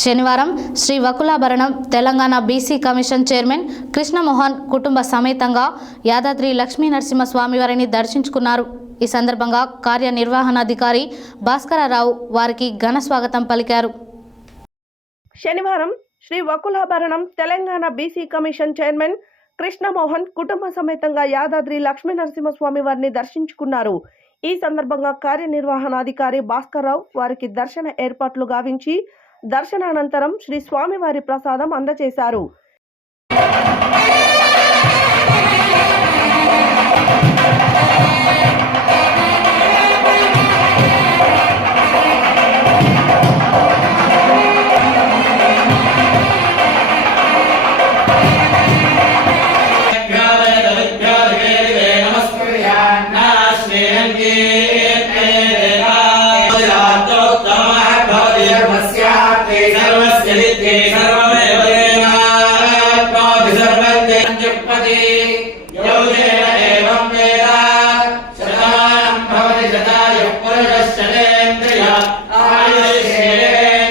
శనివారం Shri Vakulabharanam Telangana BC commission chairman Krishnamohan కుటుంబ సమేతంగా యాదాద్రి లక్ష్మీ నరసింహస్వామి వారిని దర్శించుకున్నారు. ఈ సందర్భంగా కార్యనిర్వహణాధికారి భాస్కరరావు వారికి ఘన స్వాగతం పలికారు. శనివారం Shri Vakulabharanam Telangana BC commission chairman Krishnamohan కుటుంబ సమేతంగా యాదాద్రి లక్ష్మీ నరసింహస్వామి వారిని దర్శించుకున్నారు. ఈ సందర్భంగా కార్యనిర్వహణాధికారి భాస్కరరావు వారికి దర్శన ఏర్పాట్లు గావించి దర్శనానంతరం శ్రీ స్వామివారి ప్రసాదం అందజేశారు.